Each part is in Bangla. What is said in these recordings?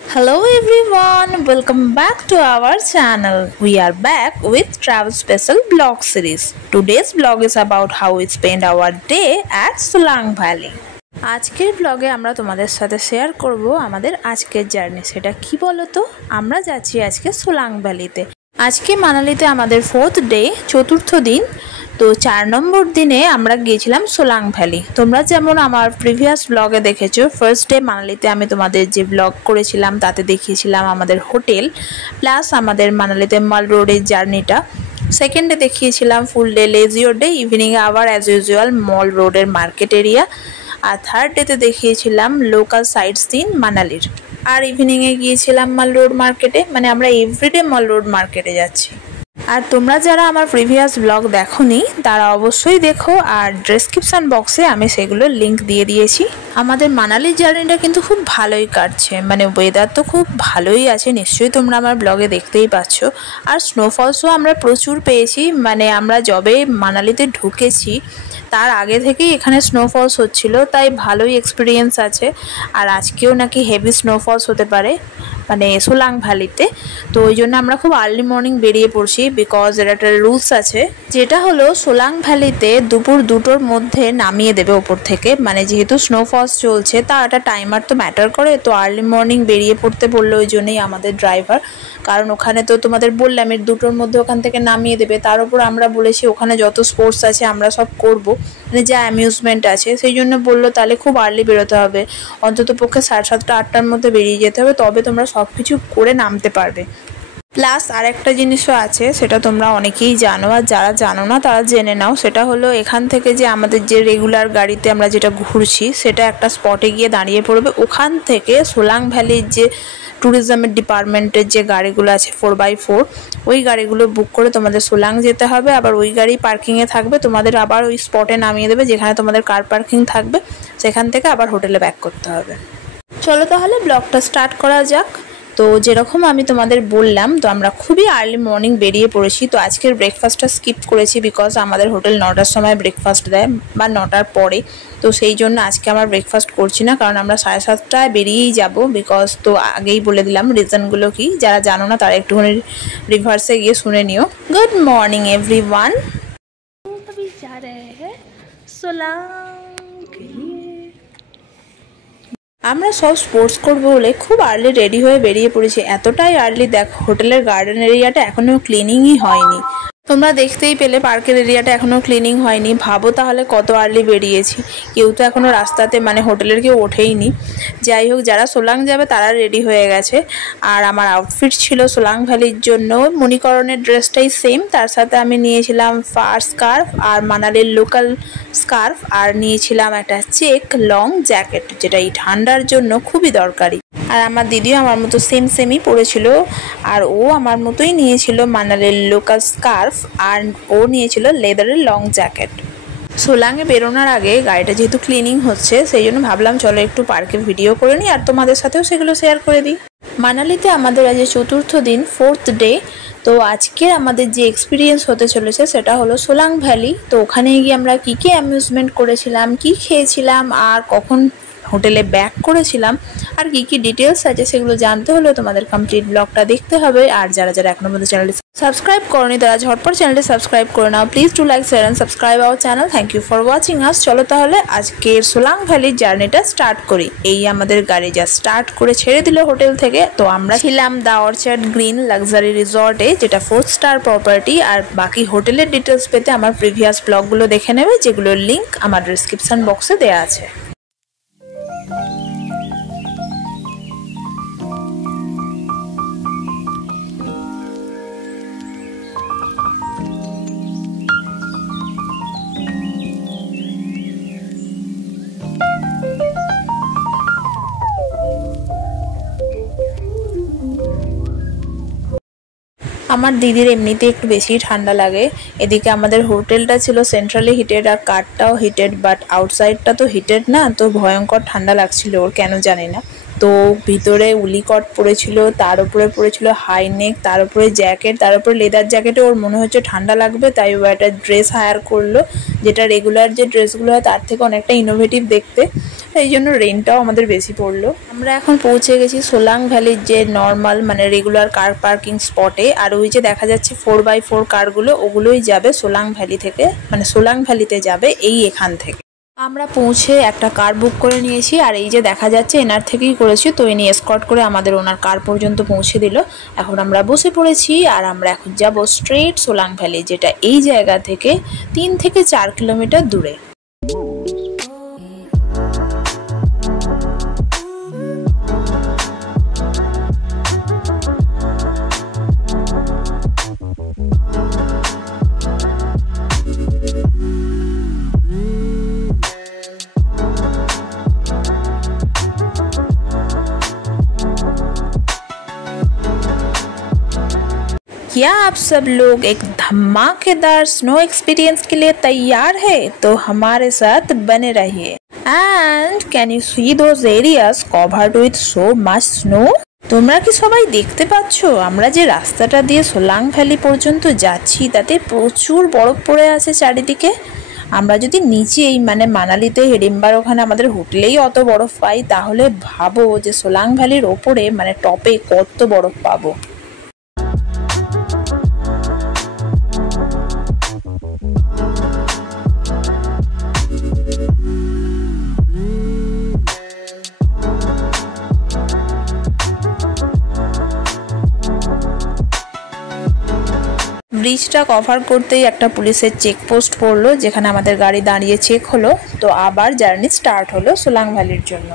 Hello everyone, welcome back to our channel. We are back with travel special blog series. Today's blog is about how we spend our day at Solang Valley. আজকের ব্লগে আমরা তোমাদের সাথে শেয়ার করব আমাদের আজকের জার্নি। সেটা কি বলো তো? আমরা যাচ্ছি আজকে সোলাং ভ্যালিতে। আজকে মানালিতে আমাদের 4th ডে, চতুর্থ দিন। তো 4 নম্বর দিনে আমরা গিয়েছিলাম সোলাং ভ্যালি। তোমরা যেমন আমার প্রিভিয়াস ব্লগে দেখেছো, ফার্স্ট ডে মানালিতে আমি তোমাদের যে ব্লগ করেছিলাম তাতে দেখিয়েছিলাম আমাদের হোটেল প্লাস আমাদের মানালিতে মাল রোডের জার্নিটা। সেকেন্ড ডে দেখিয়েছিলাম ফুল ডে লেজিওর ডে, ইভিনিংয়ে আবার অ্যাজ ইউজুয়াল মল রোডের মার্কেট এরিয়া। আর থার্ড ডেতে দেখিয়েছিলাম লোকাল সাইট সিন মানালির। আর ইভিনিংয়ে গিয়েছিলাম মাল রোড মার্কেটে, মানে আমরা এভরিডে মাল রোড মার্কেটে যাচ্ছি। আর তোমরা যারা আমার প্রিভিয়াস ব্লগ দেখোনি তারা অবশ্যই দেখো, আর ডেসক্রিপশন বক্সে আমি সেগুলোর লিঙ্ক দিয়ে দিয়েছি। আমাদের মানালি জার্নিটা কিন্তু খুব ভালোই কাটছে, মানে ওয়েদার তো খুব ভালোই আছে, নিশ্চয়ই তোমরা আমার ব্লগে দেখতেই পাচ্ছ। আর স্নোফলসও আমরা প্রচুর পেয়েছি, মানে আমরা যবে মানালিতে ঢুকেছি তার আগে থেকেই এখানে স্নোফলস হচ্ছিল, তাই ভালোই এক্সপিরিয়েন্স আছে। আর আজকেও নাকি হেভি স্নোফলস হতে পারে মানে সোলাং ভ্যালিতে। তো ওই জন্য আমরা খুব আর্লি মর্নিং বেরিয়ে পড়ছি, বিকজ এর একটা রুলস আছে, যেটা হলো সোলাং ভ্যালিতে দুপুর 2টোর মধ্যে নামিয়ে দেবে ওপর থেকে। মানে যেহেতু স্নোফলস চলছে তা একটা টাইমার তো ম্যাটার করে, তো আর্লি মর্নিং বেরিয়ে পড়তে বললো ওই জন্যই আমাদের ড্রাইভার। কারণ ওখানে তো তোমাদের বললাম এর 2টোর মধ্যে ওখান থেকে নামিয়ে দেবে। তার উপর আমরা বলেছি ওখানে যত স্পোর্টস আছে আমরা সব করব, মানে যা অ্যামিউজমেন্ট আছে, সেই জন্য বললো তাহলে খুব আর্লি বেরোতে হবে, অন্তত পক্ষে 7:30 8টার মধ্যে বেরিয়ে যেতে হবে, তবে তোমরা সব কিছু করে নামতে পারবে। প্লাস আরেকটা জিনিসও আছে, সেটা তোমরা অনেকেই জানো, আর যারা জানো না তারা জেনে নাও। সেটা হলো এখান থেকে যে আমাদের যে রেগুলার গাড়িতে আমরা যেটা ঘুরছি সেটা একটা স্পটে গিয়ে দাঁড়িয়ে পড়বে। ওখান থেকে সোলাং ভ্যালির যে ট্যুরিজমের ডিপার্টমেন্টের যে গাড়িগুলো আছে 4x4, ওই গাড়িগুলো বুক করে তোমাদের সোলাং যেতে হবে। আবার ওই গাড়ি পার্কিংয়ে থাকবে, তোমাদের আবার ওই স্পটে নামিয়ে দেবে যেখানে তোমাদের কার পার্কিং থাকবে, সেখান থেকে আবার হোটেলে ব্যাক করতে হবে। চলো তাহলে ব্লগটা স্টার্ট করা যাক। তো যেরকম আমি তোমাদের বললাম, তো আমরা খুবই আর্লি মর্নিং বেরিয়ে পড়েছি। তো আজকের ব্রেকফাস্টটা স্কিপ করেছি, বিকজ আমাদের হোটেল 9টার সময় ব্রেকফাস্ট দেয় বা 9টার পরে। তো সেই জন্য আজকে আমরা ব্রেকফাস্ট করছি না, কারণ আমরা 7:30টায় বেরিয়েই যাব। বিকজ তো আগেই বলে দিলাম রিজনগুলো কি, যারা জানো না তারা একটুখানি রিভার্সে গিয়ে শুনে নিও। Good morning everyone. अभी जा रहे हैं सोलांग के लिए। আমরা সব স্পোর্টস করবো বলে খুব আর্লি রেডি হয়ে বেরিয়ে পড়েছি। এতটাই আর্লি, দেখ হোটেলের গার্ডেন এরিয়াটা এখনো ক্লিনিংই হয়নি। তোমরা দেখতেই পেলে পার্কের এরিয়াটা এখনও ক্লিনিং হয়নি। ভাবো তাহলে কত আর্লি বেরিয়েছি। কেউ তো এখনও রাস্তাতে মানে হোটেলের কেউ ওঠেইনি। যাই হোক, যারা সোলাং যাবে তারা রেডি হয়ে গেছে। আর আমার আউটফিট ছিল সোলাং ভ্যালির জন্য মণিকরণের ড্রেসটাই সেম, তার সাথে আমি নিয়েছিলাম ফার স্কার্ফ আর মানালির লোকাল স্কার্ফ, আর নিয়েছিলাম একটা চেক লং জ্যাকেট, যেটা এই ঠান্ডার জন্য খুবই দরকারি। আর আমার দিদিও আমার মতো সেমই পরেছিল, আর ও আমার মতোই নিয়েছিল মানালির লোকাল স্কার্ফ, আর ও নিয়েছিল লেদারের লং জ্যাকেট। সোলাংয়ে বেরোনোর আগে গাড়িটা যেহেতু ক্লিনিং হচ্ছে, সেই জন্য ভাবলাম চলো একটু পার্কে ভিডিও করে নিই আর তোমাদের সাথেও সেগুলো শেয়ার করে দিই। মানালিতে আমাদের আজ 4th দিন, 4th ডে। তো আজকের আমাদের যে এক্সপিরিয়েন্স হতে চলেছে সেটা হলো সোলাং ভ্যালি। তো ওখানে গিয়ে আমরা কী কী অ্যামিউজমেন্ট করেছিলাম, কী খেয়েছিলাম, আর কখন হোটেলে ব্যাক করেছিলাম, আর কী কী ডিটেলস আছে সেগুলো জানতে হলে তোমাদের কমপ্লিট ব্লগটা দেখতে হবে। আর যারা যারা এখনো পর্যন্ত চ্যানেলটি সাবস্ক্রাইব করনি তারা ঝটপট চ্যানেলটি সাবস্ক্রাইব করে নাও। Please to like share and subscribe our channel. Thank you for watching us. চলো তাহলে আজকের সোলাং ভ্যালির জার্নিটা স্টার্ট করি। এই আমাদের গাড়ি যা স্টার্ট করে ছেড়ে দিল হোটেল থেকে। তো আমরা ছিলাম দ্য অর্চার্ড গ্রিন লাক্সারি রিসর্টে, যেটা 4th স্টার প্রপার্টি। আর বাকি হোটেলের ডিটেলস পেতে আমার প্রিভিয়াস ব্লগগুলো দেখে নেবে, যেগুলোর লিঙ্ক আমার ডেসক্রিপশন বক্সে দেওয়া আছে। আমার দিদির এমনিতে একটু বেশি ঠান্ডা লাগে। এদিকে আমাদের হোটেলটা ছিল সেন্ট্রালি হিটেড আর কারটাও হিটেড, বাট আউটসাইডটা তো হিটেড না, তো ভয়ঙ্কর ঠান্ডা লাগছিল ওর, কেন জানি না। তো ভিতরে উলিকট পরেছিল, তার উপরে পরেছিল হাইনেক, তার উপরে জ্যাকেট, তার উপরে লেদার জ্যাকেটে ওর মনে হচ্ছে ঠান্ডা লাগবে, তাই ও একটা ড্রেস হায়ার করলো, যেটা রেগুলার যে ড্রেসগুলো হয় তার থেকে অনেকটা ইনোভেটিভ দেখতে। তাই জন্য রেন্টটাও আমাদের বেশি পড়লো। আমরা এখন পৌঁছে গেছি সোলাং ভ্যালির যে নর্মাল মানে রেগুলার কার পার্কিং স্পটে। আর ওই যে দেখা যাচ্ছে 4x4 কারগুলো, ওগুলোই যাবে সোলাং ভ্যালি থেকে, মানে সোলাং ভ্যালিতে যাবে এই এখান থেকে। আমরা পৌঁছে একটা কার বুক করে নিয়েছি, আর এই যে দেখা যাচ্ছে এনার থেকেই করেছি, তো ইনি এসকর্ট করে আমাদের ওনার কার পর্যন্ত পৌঁছে দিল। এখন আমরা বসে পড়েছি আর আমরা এখন যাব স্ট্রেট সোলাং ভ্যালি, যেটা এই জায়গা থেকে 3 থেকে 4 কিলোমিটার দূরে। क्या आप सब लोग एक धमाकेदार स्नो एक्सपीरियंस के लिए तैयार है? तो हमारे साथ बने रहिए। And can you see those areas covered with so माच स्नो? তোমরা কি সবাই দেখতে পাচ্ছ আমরা যে রাস্তাটা দিয়ে সোলাং ভ্যালি পর্যন্ত যাচ্ছি তাতে প্রচুর বরফ পড়ে আছে চারিদিকে। আমরা যদি নিচেই মানে মানালিতে হিডিম্বার ওখানে আমাদের হোটেলেই অত বরফ পাই, তাহলে ভাবো যে সোলাং ভ্যালির ওপরে মানে টপে কত বরফ পাবো। ব্রিজটা কভার করতেই একটা পুলিশের চেকপোস্ট পড়লো, যেখানে আমাদের গাড়ি দাঁড়িয়ে চেক হলো। তো আবার জার্নি স্টার্ট হলো সোলাং ভ্যালির জন্য।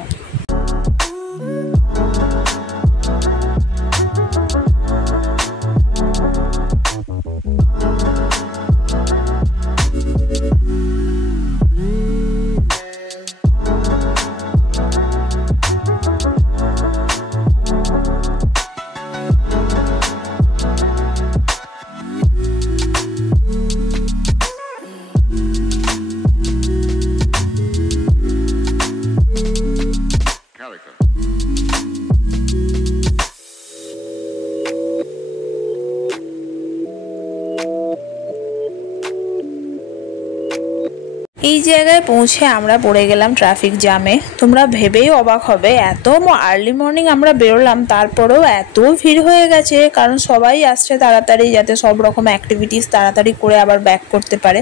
এই জায়গায় পৌঁছে আমরা পড়ে গেলাম ট্রাফিক জ্যামে। তোমরা ভেবেই অবাক হবে, এত আর্লি মর্নিং আমরা বেরোলাম তারপরেও এত ভিড় হয়ে গেছে, কারণ সবাই আসছে তাড়াতাড়ি যাতে সব রকম অ্যাক্টিভিটিস তাড়াতাড়ি করে আবার ব্যাক করতে পারে,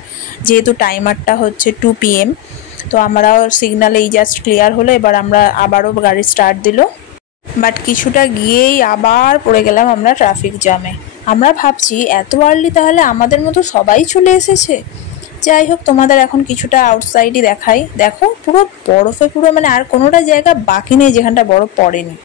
যেহেতু টাইমারটা হচ্ছে 2 PM। তো আমরা সিগনাল এই জাস্ট ক্লিয়ার হলো, এবার আমরা আবারও গাড়ি স্টার্ট দিল, বাট কিছুটা গিয়েই আবার পড়ে গেলাম আমরা ট্রাফিক জ্যামে। আমরা ভাবছি এত আর্লি তাহলে আমাদের মতো সবাই চলে এসেছে। যাই হোক, তোমাদের এখন কিছুটা আউটসাইডই দেখাই। দেখো পুরো বরফে পুরো মানে আর কোনোটা জায়গা বাকি নেই যেখানটা বরফ পড়েনি।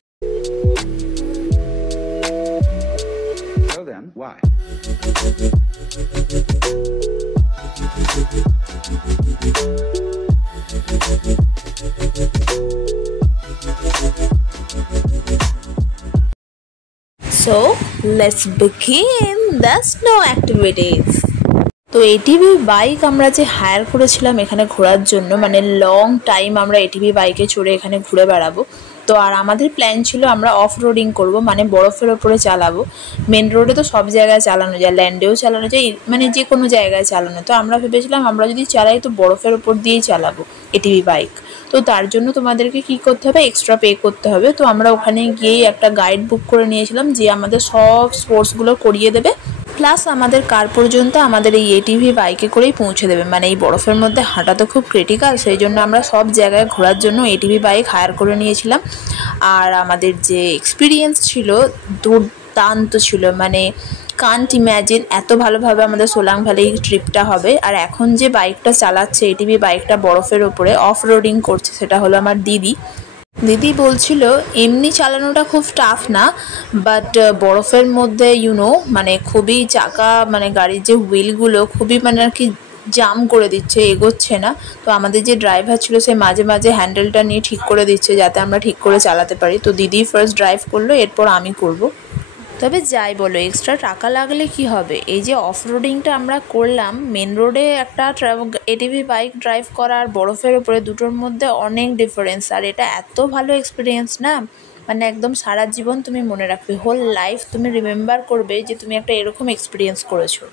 So let's begin the snow activities. তো এটিভি বাইক আমরা যে হায়ার করেছিলাম এখানে ঘোরার জন্য, মানে লং টাইম আমরা এটিভি বাইকে চড়ে এখানে ঘুরে বেড়াবো। তো আর আমাদের প্ল্যান ছিল আমরা অফ রোডিং করবো, মানে বরফের ওপরে চালাবো। মেন রোডে তো সব জায়গায় চালানো যায়, ল্যান্ডেও চালানো যায়, মানে যে কোনো জায়গায় চালানো। তো আমরা ভেবেছিলাম আমরা যদি চালাই তো বরফের ওপর দিয়েই চালাবো এটিভি বাইক। তো তার জন্য তোমাদেরকে কি করতে হবে, এক্সট্রা পে করতে হবে। তো আমরা ওখানে গিয়েই একটা গাইড বুক করে নিয়েছিলাম, যে আমাদের সব স্পোর্টসগুলো করিয়ে দেবে, প্লাস আমাদের কার পর্যন্ত আমাদের এই এটিভি বাইকে করেই পৌঁছে দেবে। মানে এই বরফের মধ্যে হাঁটা তো খুব ক্রিটিক্যাল, সেই জন্য আমরা সব জায়গায় ঘোরার জন্য এটিভি বাইক হায়ার করে নিয়েছিলাম। আর আমাদের যে এক্সপিরিয়েন্স ছিল দুর্দান্ত ছিল, মানে কান্ট ইম্যাজিন এত ভালোভাবে আমাদের সোলাং ভ্যালি ট্রিপটা হবে। আর এখন যে বাইকটা চালাচ্ছে এটিভি বাইকটা বরফের ওপরে অফ রোডিং করছে, সেটা হলো আমার দিদি বলছিল এমনি চালানোটা খুব টাফ না, বাট বরফের মধ্যে মানে খুবই চাকা মানে গাড়ির যে হুইলগুলো খুবই মানে আর কি জাম করে দিচ্ছে, এগোচ্ছে না। তো আমাদের যে ড্রাইভার ছিল সে মাঝে মাঝে হ্যান্ডেলটা নিয়ে ঠিক করে দিচ্ছে যাতে আমরা ঠিক করে চালাতে পারি। তো দিদি ফার্স্ট ড্রাইভ করলো, এরপর আমি করব। তবে যাই বলো, এক্সট্রা টাকা লাগলে কি হবে, এই যে অফ রোডিংটা আমরা করলাম মেন রোডে একটা এটিভি বাইক ড্রাইভ করা আর বরফের উপরে দুটোর মধ্যে অনেক ডিফারেন্স। আর এটা এত ভালো এক্সপিরিয়েন্স না, মানে একদম সারা জীবন তুমি মনে রাখবে, হোল লাইফ তুমি রিমেম্বার করবে যে তুমি একটা এরকম এক্সপিরিয়েন্স করেছো।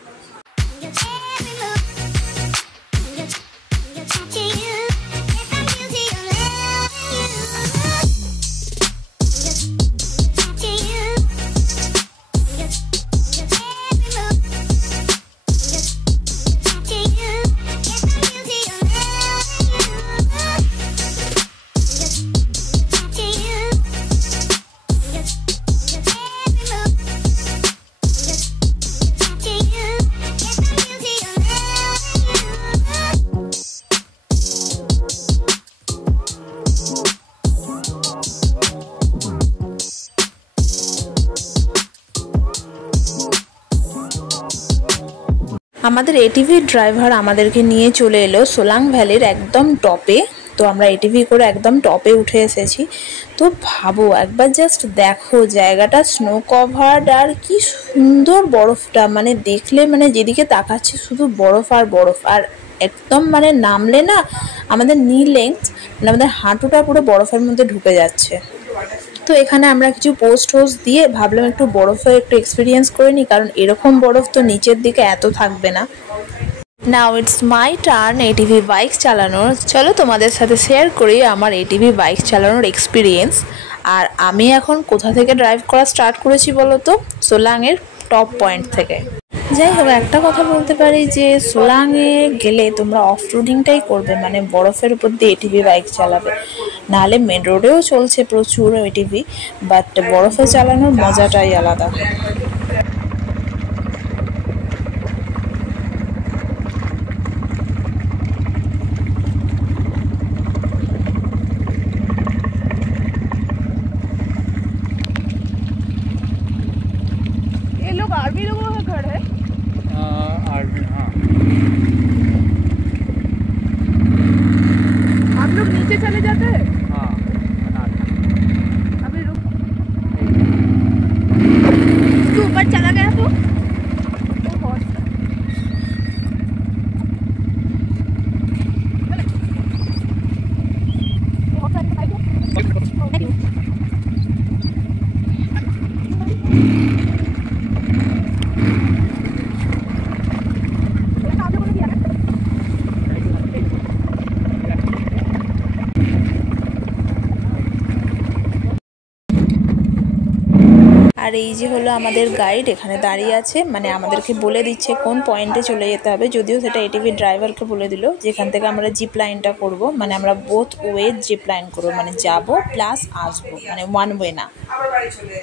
আমাদের এটিভি ড্রাইভার আমাদেরকে নিয়ে চলে এলো সোলাং ভ্যালির একদম টপে। তো আমরা এটিভি করে একদম টপে উঠে এসেছি। তো ভাবো একবার জাস্ট দেখো জায়গাটা স্নো কভার্ড আর কি সুন্দর বরফটা, মানে দেখলে মানে যেদিকে তাকাচ্ছি শুধু বরফ আর বরফ। আর একদম মানে নামলে না আমাদের নি লেংথ মানে আমাদের হাঁটুটা পুরো বরফের মধ্যে ঢুকে যাচ্ছে। তো এখানে আমরা কিছু পোস্ট দিয়ে ভাবলাম একটু বরফে একটু এক্সপিরিয়েন্স করে নিই, কারণ এরকম বরফ তো নিচের দিকে এত থাকবে না। Now it's my turn ATV bike চালানোর। চলো তোমাদের সাথে শেয়ার করি আমার এটিভি বাইক চালানোর এক্সপিরিয়েন্স। আর আমি এখন কোথা থেকে ড্রাইভ করা স্টার্ট করেছি বলো তো? সোলাংয়ের টপ পয়েন্ট থেকে। যাই হোক, একটা কথা বলতে পারি যে সোলাংয়ে গেলে তোমরা অফ রোডিংটাই করবে, মানে বরফের উপর দিয়ে এটিভি বাইক চালাবে। নাহলে মেন রোডেও চলছে প্রচুর এটিভি, বাট বরফে চালানোর মজাটাই আলাদা। ये लोग आर्मी लोगों का घर है। आर्मी, हाँ। आप लोग नीचे चले जाते हैं? हाँ, अभी रुक, तू ऊपर चला गया तो बहुत আর এই যে হলো আমাদের গাইড এখানে দাঁড়িয়ে আছে, মানে আমাদেরকে বলে দিচ্ছে কোন পয়েন্টে চলে যেতে হবে। যদিও সেটা এটিভি ড্রাইভারকে বলে দিল যেখান থেকে আমরা জিপ লাইনটা করবো, মানে আমরা বোথ ওয়ে জিপ লাইন করবো, মানে যাবো প্লাস আসবো, মানে ওয়ান ওয়ে না।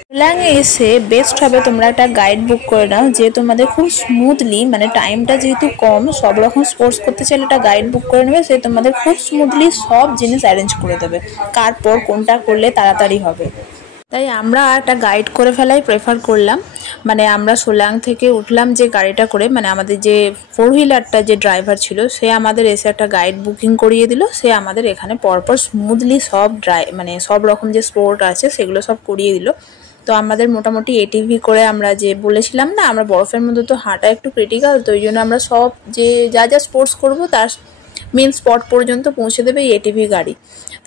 সোলাংয়ে এসে বেস্ট হবে তোমরা একটা গাইড বুক করে নাও, যে তোমাদের খুব স্মুথলি, মানে টাইমটা যেহেতু কম, সব রকম স্পোর্টস করতে চাইলে একটা গাইড বুক করে নেবে, সে তোমাদের খুব স্মুথলি সব জিনিস অ্যারেঞ্জ করে দেবে, কার পর কোনটা করলে তাড়াতাড়ি হবে। তাই আমরা একটা গাইড করে ফেলাই প্রেফার করলাম। মানে আমরা সোলাং থেকে উঠলাম যে গাড়িটা করে, মানে আমাদের যে 4 হুইলারটা যে ড্রাইভার ছিল সে আমাদের এসে একটা গাইড বুকিং করিয়ে দিল। সে আমাদের এখানে পরপর স্মুথলি সব মানে সব রকম যে স্পোর্ট আছে সেগুলো সব করিয়ে দিল। তো আমাদের মোটামুটি এটিভি করে আমরা যে বলেছিলাম না আমরা বরফের মধ্যে তো হাঁটা একটু ক্রিটিক্যাল, তো ওই জন্য আমরা সব যে যা যা স্পোর্টস করবো তার মেন স্পট পর্যন্ত পৌঁছে দেবে এই এটিভি গাড়ি।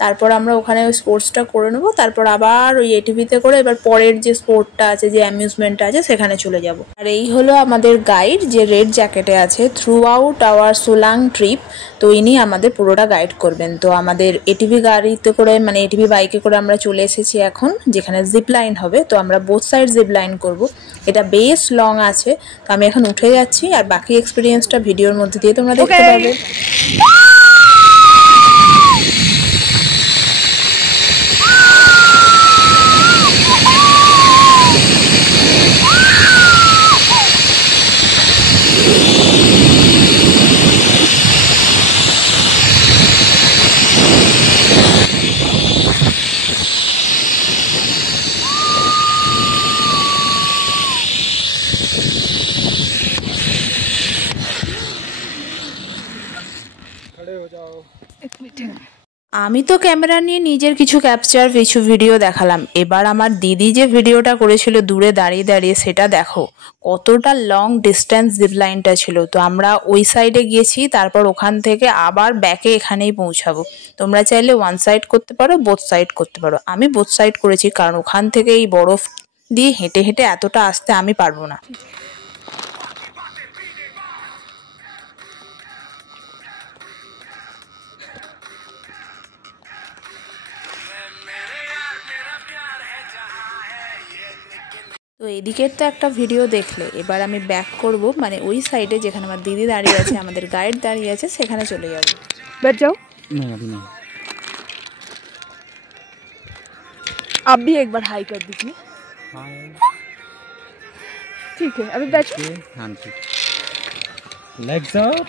তারপর আমরা ওখানে ওই স্পোর্টসটা করে নেবো, তারপর আবার ওই এটিভিতে করে এবার পরের যে স্পোর্টটা আছে, যে অ্যামিউজমেন্টটা আছে সেখানে চলে যাব। আর এই হলো আমাদের গাইড যে রেড জ্যাকেটে আছে, through out hour Solang trip. তো ইনি আমাদের পুরোটা গাইড করবেন। তো আমাদের এটিভি গাড়িতে করে, মানে এটিভি বাইকে করে আমরা চলে এসেছি এখন যেখানে জিপ লাইন হবে। তো আমরা বোথ সাইড জিপ লাইন করবো, এটা বেশ লং আছে। তো আমি এখন উঠে যাচ্ছি, আর বাকি এক্সপিরিয়েন্সটা ভিডিওর মধ্যে দিয়ে তোমরা দেখতে পাবে। আমি তো ক্যামেরা নিয়ে নিজের কিছু ক্যাপচার কিছু ভিডিও দেখালাম, এবার আমার দিদি যে ভিডিওটা করেছিল দূরে দাঁড়িয়ে দাঁড়িয়ে সেটা দেখো কতটা লং ডিস্টেন্স জিপ লাইনটা ছিল। তো আমরা ওই সাইডে গিয়েছি, তারপর ওখান থেকে আবার ব্যাকে এখানেই পৌঁছাবো। তোমরা চাইলে ওয়ান সাইড করতে পারো, বোথ সাইড করতে পারো। আমি বোথ সাইড করেছি, কারণ ওখান থেকে এই বরফ দিয়ে হেঁটে হেঁটে এতটা আসতে আমি পারবো না। তো এদিকের তো একটা ভিডিও দেখলে, এবার আমি ব্যাক করব, মানে ওই সাইডে যেখানে আমার দিদি দাঁড়িয়ে আছে, আমাদের গাইড দাঁড়িয়ে আছে, সেখানে চলে যাব। बैठ जाओ। नहीं अभी नहीं। आप भी एक बार हाई कर दीजिए। हाय। ठीक है, अभी बैठो। हाँ ठीक। Legs up.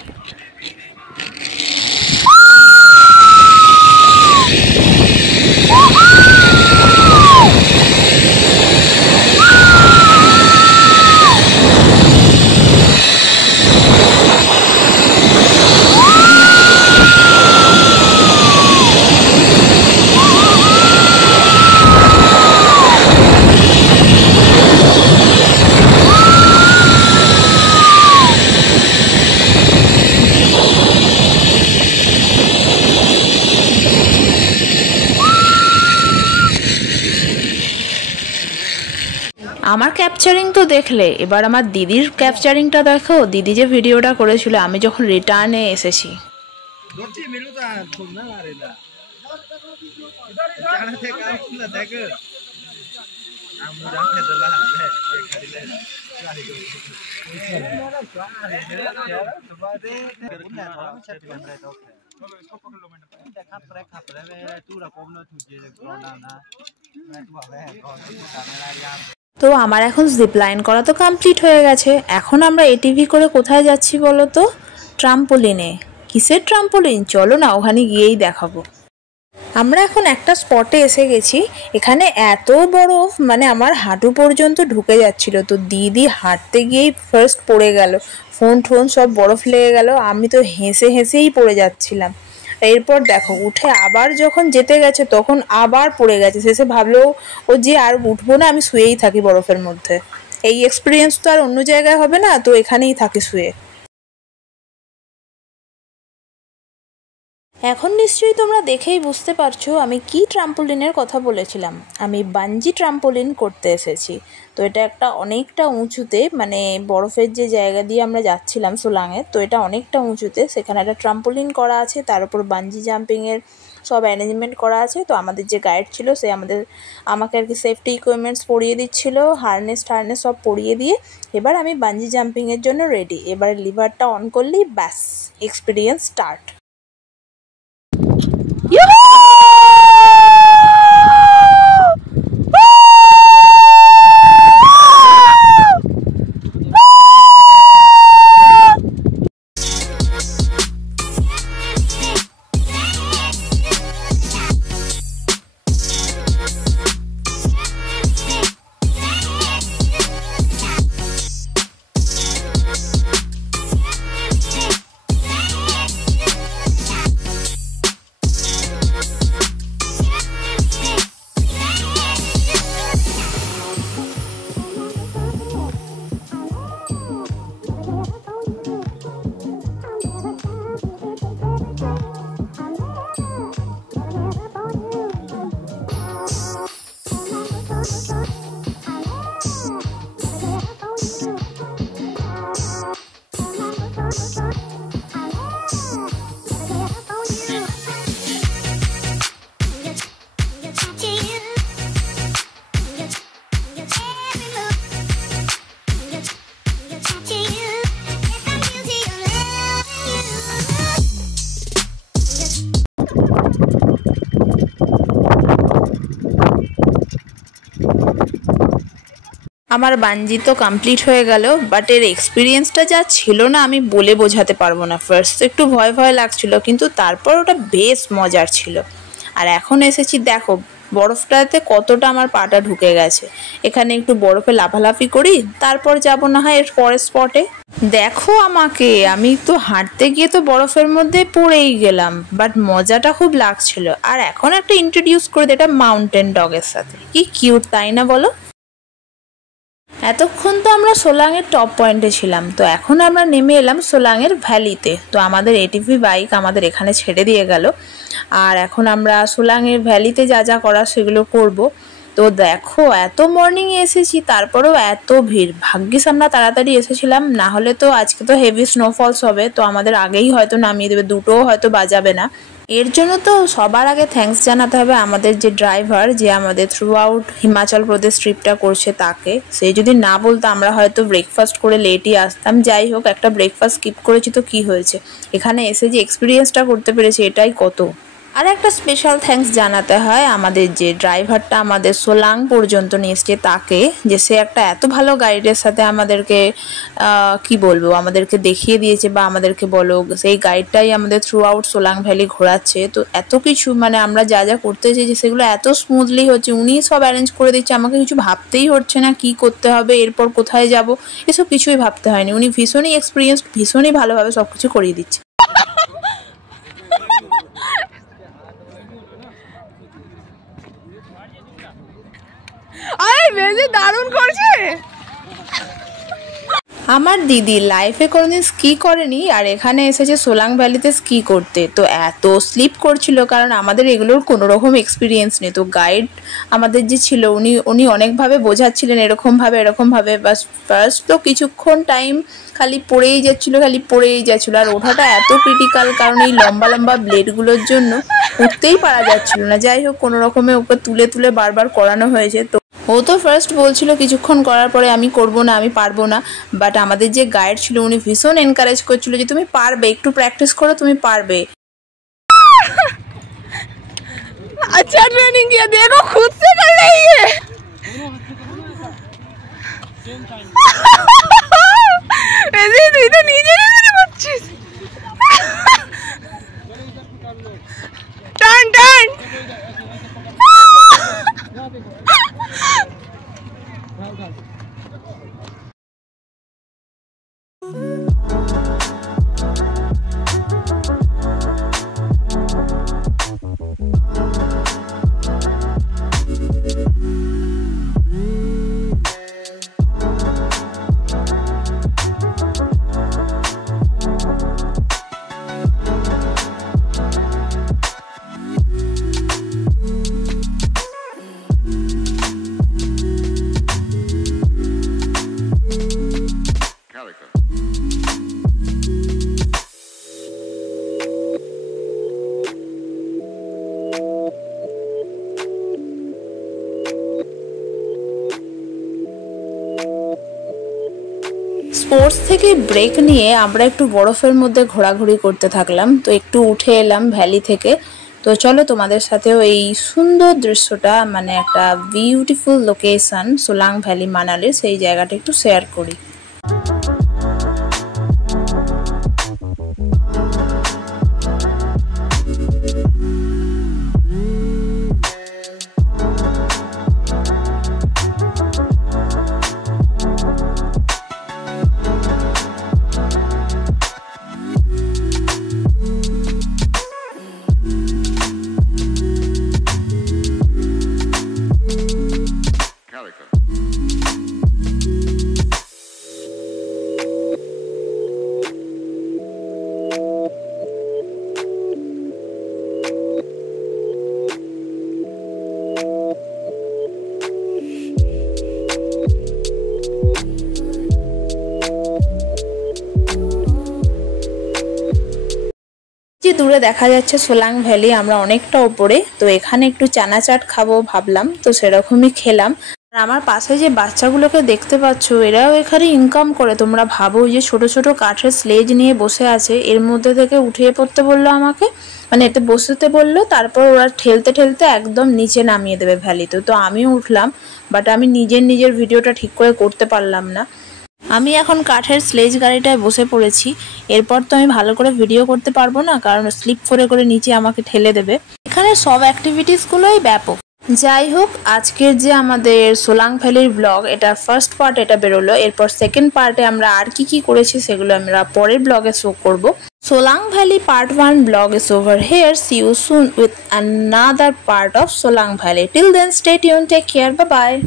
আমার ক্যাপচারিং তো দেখলে, এবার আমার দিদির ক্যাপচারিংটা দেখো। দিদি যে ভিডিওটা করেছিল আমি যখন রিটার্নে এসেছি। তো আমার এখন জিপ লাইন করা তো কমপ্লিট হয়ে গেছে। এখন আমরা এটিভি করে কোথায় যাচ্ছি বলো তো? ট্রাম্পোলিনে। কিসের ট্রাম্পোলিন? চলো না ওখানে গিয়েই দেখাবো। আমরা এখন একটা স্পটে এসে গেছি। এখানে এত বরফ, মানে আমার হাঁটু পর্যন্ত ঢুকে যাচ্ছিল। তো দিদি হাঁটতে গিয়েই ফার্স্ট পড়ে গেল, ফোন টোন সব বরফ লেগে গেল। আমি তো হেসেই পড়ে যাচ্ছিলাম। এরপর দেখো উঠে আবার যখন যেতে গেছে তখন আবার পড়ে গেছে। শেষে ভাবলো ও যে আর উঠবো না, আমি শুয়েই থাকি বরফের মধ্যে। এই এক্সপিরিয়েন্স তো আর অন্য জায়গায় হবে না, তো এখানেই থাকি শুয়ে। এখন নিশ্চয়ই তোমরা দেখেই বুঝতে পারছো আমি কি ট্রাম্পোলিনের কথা বলেছিলাম। আমি বাঞ্জি ট্রাম্পোলিন করতে এসেছি। তো এটা একটা অনেকটা উঁচুতে, মানে বরফের যে জায়গা দিয়ে আমরা যাচ্ছিলাম সোলাংয়ে, তো এটা অনেকটা উঁচুতে। সেখানে একটা ট্রাম্পোলিন করা আছে, তার উপর বাঞ্জি জাম্পিংয়ের সব অ্যারেঞ্জমেন্ট করা আছে। তো আমাদের যে গাইড ছিল সে আমাকে আর কি সেফটি ইকুইপমেন্টস পরিয়ে দিচ্ছিল, হারনেস সব পরিয়ে দিয়ে এবার আমি বাঞ্জি জাম্পিংয়ের জন্য রেডি। এবারে লিভারটা অন করলেই ব্যাস, এক্সপিরিয়েন্স স্টার্ট। আমার বাঞ্জি তো কমপ্লিট হয়ে গেল, বাট এর এক্সপিরিয়েন্সটা যা ছিল না আমি বলে বোঝাতে পারবো না। ফার্স্ট একটু ভয় লাগছিল, কিন্তু তারপর ওটা বেশ মজার ছিল। আর এখন এসেছি দেখো বরফটাতে কতটা আমার পাটা ঢুকে গেছে। এখানে একটু বরফে লাফালাফি করি, তারপর যাব না হয় এর পরের স্পটে। দেখো আমাকে, আমি তো হাঁটতে গিয়ে তো বরফের মধ্যে পড়েই গেলাম, বাট মজাটা খুব লাগছিল। আর এখন একটা ইন্ট্রোডিউস করে দিই এটা মাউন্টেন ডগের সাথে, কি কিউট তাই না বলো? এতক্ষণ তো আমরা সোলাংয়ের টপ পয়েন্টে ছিলাম, তো এখন আমরা নেমে এলাম সোলাংয়ের ভ্যালিতে। তো আমাদের এটিভি বাইক আমাদের এখানে ছেড়ে দিয়ে গেল, আর এখন আমরা সোলাংয়ের ভ্যালিতে যা করা সেগুলো করব। তো দেখো এত মর্নিংয়ে এসেছি, তারপরেও এত ভিড়। ভাগ্যিস আমরা তাড়াতাড়ি এসেছিলাম, না হলে তো আজকে তো হেভি স্নোফলস হবে, তো আমাদের আগেই হয়তো নামিয়ে দেবে, দুটোও হয়তো বাজাবে না। এর জন্য তো সবার আগে থ্যাঙ্কস জানাতে হবে আমাদের যে ড্রাইভার, যে আমাদের থ্রু আউট হিমাচল প্রদেশ ট্রিপটা করছে তাকে। সে যদি না বলতো আমরা হয়তো ব্রেকফাস্ট করে লেটই আসতাম। যাই হোক, একটা ব্রেকফাস্ট স্কিপ করেছি তো কি হয়েছে, এখানে এসে যে এক্সপিরিয়েন্সটা করতে পেরেছি এটাই কত। আর একটা স্পেশাল থ্যাঙ্কস জানাতে হয় আমাদের যে ড্রাইভারটা আমাদের সোলাং পর্যন্ত নিয়ে এসছে তাকে, যে সে একটা এত ভালো গাইডের সাথে আমাদেরকে কি বলবো আমাদেরকে দেখিয়ে দিয়েছে, বা আমাদেরকে বলো সেই গাইডটাই আমাদের থ্রু আউট সোলাং ভ্যালি ঘোরাচ্ছে। তো এত কিছু মানে আমরা যা করতে চেয়েছি সেগুলো এত স্মুথলি হচ্ছে, উনিই সব অ্যারেঞ্জ করে দিচ্ছে। আমাকে কিছু ভাবতেই হচ্ছে না কি করতে হবে, এরপর কোথায় যাব, এসব কিছুই ভাবতে হয়নি। উনি ভীষণই এক্সপিরিয়েন্সড, ভীষণই ভালোভাবে সব কিছু করিয়ে দিচ্ছে। আরে বেশি দারুণ করছে। আমার দিদি লাইফে কোনোদিন স্কি করেনি আর এখানে এসেছে সোলাং ভ্যালিতে স্কি করতে। তো এত স্লিপ করছিল কারণ আমাদের এগুলোর কোনো রকম এক্সপিরিয়েন্স নেই। তো গাইড আমাদের যে ছিল উনি অনেকভাবে বোঝাচ্ছিলেন এরকমভাবে বাস ফার্স্ট তো কিছুক্ষণ টাইম খালি পড়েই যাচ্ছিলো আর ওঠাটা এত ক্রিটিক্যাল কারণ এই লম্বা লম্বা ব্লেডগুলোর জন্য উঠতেই পারা যাচ্ছিল না। যাই হোক কোনো রকমে ওকে তুলে তুলে বারবার করানো হয়েছে। তো ও তো ফার্স্ট বলছিল কিছুক্ষণ করার পরে আমি করব না, আমি পারবো না, বাট আমাদের যে গাইড ছিল উনি ভীষণ এনকারেজ করছিল যে তুমি পারবে, একটু প্র্যাকটিস করো, তুমি পারবে। अच्छा ट्रेनिंग किया, देखो खुद से कर रही है। ऐसे ही तो नीचे नहीं मेरे बच्चे टर्न टर्न স্পোর্টস থেকে ব্রেক নিয়ে আমরা একটু বরফের মধ্যে ঘোরাঘুরি করতে থাকলাম। তো একটু উঠে এলাম ভ্যালি থেকে। তো চলো তোমাদের সাথেও এই সুন্দর দৃশ্যটা মানে একটা বিউটিফুল লোকেশন সোলাং ভ্যালি মানালির সেই জায়গাটা একটু শেয়ার করি। যে দূরে দেখা যাচ্ছে সোলাং ভ্যালি, আমরা অনেকটা উপরে। তো এখানে একটু চানা চাট খাবো ভাবলাম, তো সেরকমই খেলাম। আর আমার পাশে যে বাচ্চাগুলোকে দেখতে পাচ্ছ এরাও এখানে ইনকাম করে। তোমরা ভাবো যে ছোট ছোট কাঠের স্লেজ নিয়ে বসে আছে, এর মধ্যে থেকে উঠিয়ে পড়তে বললো আমাকে, মানে এতে বসতে বললো, তারপর ওরা ঠেলতে ঠেলতে একদম নিচে নামিয়ে দেবে ভ্যালিতে। তো আমিও উঠলাম, বাট আমি নিজের ভিডিওটা ঠিক করে করতে পারলাম না। আমি এখন কাঠের স্লেজ গাড়িটায় বসে পড়েছি। এরপর তো আমি ভালো করে ভিডিও করতে পারবো না কারণ স্লিপ করে নিচে আমাকে ঠেলে দেবে। এখানে সব অ্যাক্টিভিটিসগুলোই ব্যাপক। যাই হোক, আজকের যে আমাদের সোলাং ভ্যালির ব্লগ, এটা ফার্স্ট পার্ট এটা বেরোলো। এরপর সেকেন্ড পার্টে আমরা আর কি করেছি সেগুলো আমরা পরের ব্লগে শো করব। Solang valley part 1 blog is over here. See you soon with another part of Solang Valley. Till then, stay tuned. Take care. Bye bye.